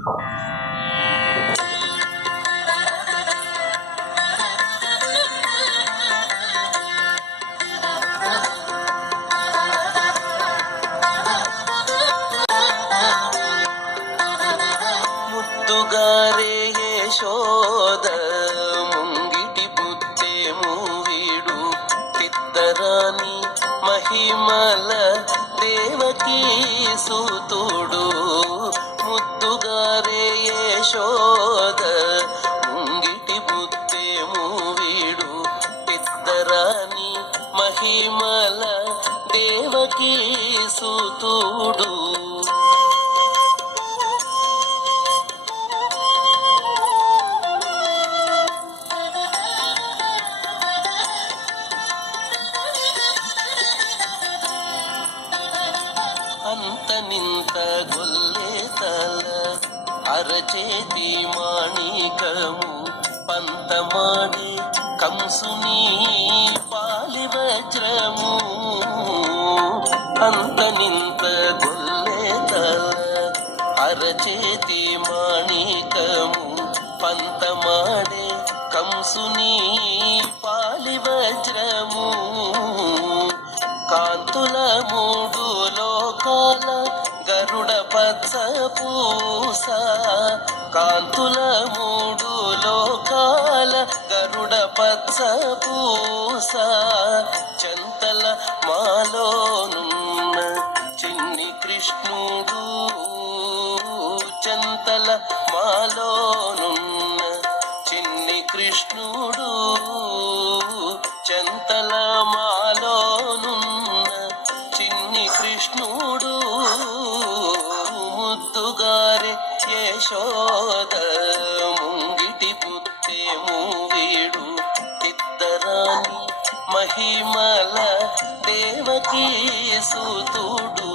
ముద్దుగారే యశోద ముంగిటి బుద్ధేము వీడు తిద్దరాని మహిమల దేవకీ సూతుడు. ముద్దుగారే యశోద ముంగిటి బుద్ధేము వీడు తిద్దరాని మహిమల దేవకీ సూతుడు. అంత నింత గొల్లే తల అరచేతి మాణికము పంతమాడి కంసుని పాలి వజ్రము. అంత నింత గొల్లే తల అరచేతి మాణికము పంతమాడే కంసుని పాలి వజ్రము. కాంతుల మూడు లోకాల గరుడ పచ్చ పూస. కాంతుల మూడు లోకాల గరుడ పచ్చ పూస. చెంతల మాలోనున్న చిన్ని కృష్ణుడు. చెంతల మాలోనున్న చిన్ని కృష్ణుడు. చెంతల మాలోనున్న చిన్ని కృష్ణుడు. ముద్దుగారే యశోద ముంగిటి బుద్ధేము వీడు తిద్దరాని మహిమల దేవకీ సూతుడు.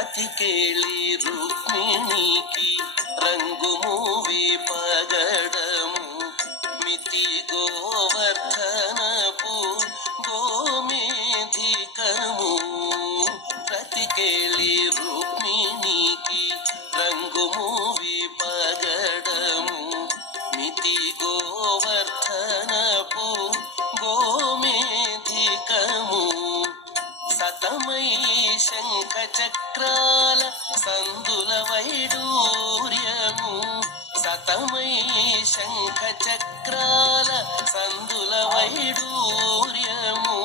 అతికేళి రుక్మిణికి రంగు మూవి పగడము మితి గోవర్ధనపు గోమేధికము. ప్రతికేళి రుక్మిణికి రంగు మూవి పగడము మితి గోవర్ధనపు గోమేధికము. సతమై శంఖ చక్రాల సందుల వైడూర్యము. సతమై శంఖ చక్రాల సందుల వైడూర్యము.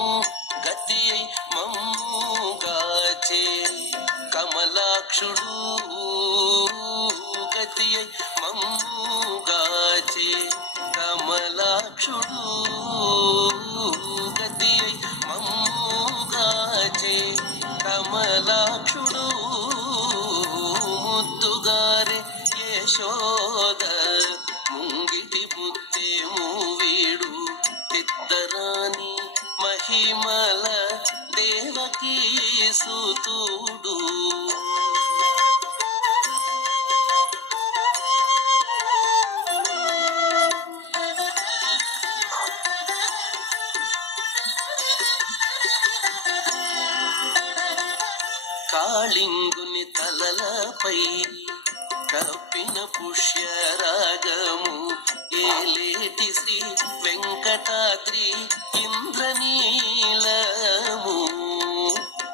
గతి మమ్ముగాచే కమలాక్షుడు. గతి మమ్ముగాచే కమలాక్షుడు. గతి మమ్ముగాచే కమలాక్షుడు. ముద్దుగారే యశోద ముంగిటి బుద్ధేము వీడు తిద్దరాని మహిమల దేవకీ సూతుడు. కాళింగుని తలలపై కప్పిన పుష్యరాగము ఏలేటి శ్రీ వెంకటాద్రి ఇంద్రనీలము.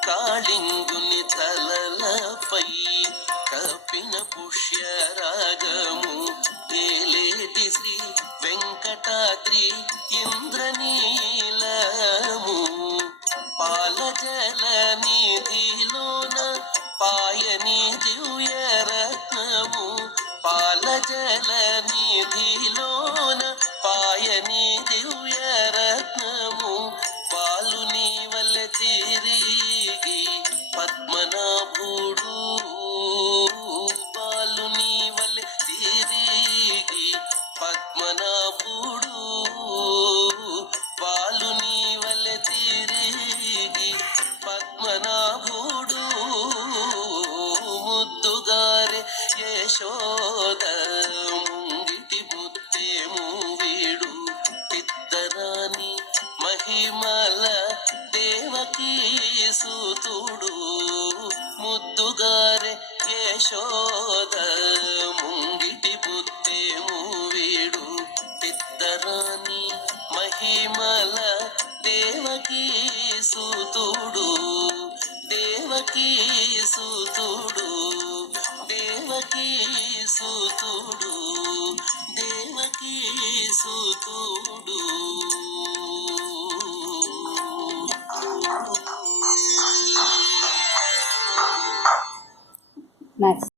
కాళింగుని తలలపై కప్పిన పుష్యరాగము ఏలేటి శ్రీ వెంకటాద్రి ఇంద్రనీలము. పాలజల నిధిలోన పాయని దివ్య రత్నము. పాలజల నిధిలోన పాయని దివ్య రత్నము. బాలుని వల్ల తిరిగి పద్మనాభుడు. బాలుని వల్ల తిరిగి పద్మనాభుడు. బాలుని వల్ల తిరిగి పద్మనాభుడు. ముద్దుగారే యశోద ముద్దుగారే యశోద ముంగిటి పుత్తేము వీడు పిద్దరాని మహిమల దేవకీ సూతుడు దేవకీ సూతుడు దేవకీ సూతుడు దేవకీ సూతుడు. నెక్స్ట్